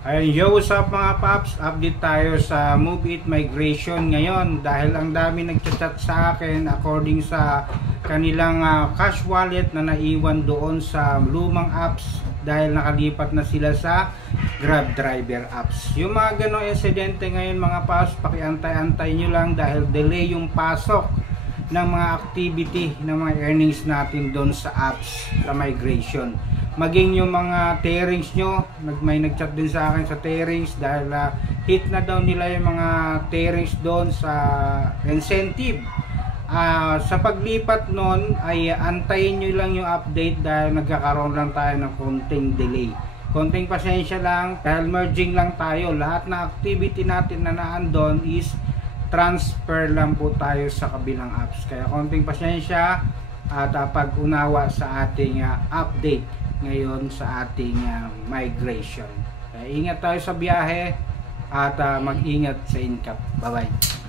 Ayun, yo, what's up mga paps? Update tayo sa Move It migration ngayon dahil ang dami nagchat sa akin according sa kanilang cash wallet na naiwan doon sa lumang apps dahil nakalipat na sila sa Grab driver apps. Yung mga ganong insidente ngayon mga paps, pakiantay-antay nyo lang dahil delay yung pasok ng mga activity ng mga earnings natin doon sa apps sa migration. Maging yung mga tairings nyo, may nagchat din sa akin sa tairings dahil hit na daw nila yung mga tairings doon sa incentive. Sa paglipat nun ay antayin nyo lang yung update dahil nagkakaroon lang tayo ng konting delay. Konting pasensya lang dahil merging lang tayo. Lahat na activity natin na naandon is transfer lang po tayo sa kabilang apps. Kaya konting pasensya at pag-unawa sa ating update ngayon sa ating migration. Kaya ingat tayo sa biyahe at mag-ingat sa income. Bye bye.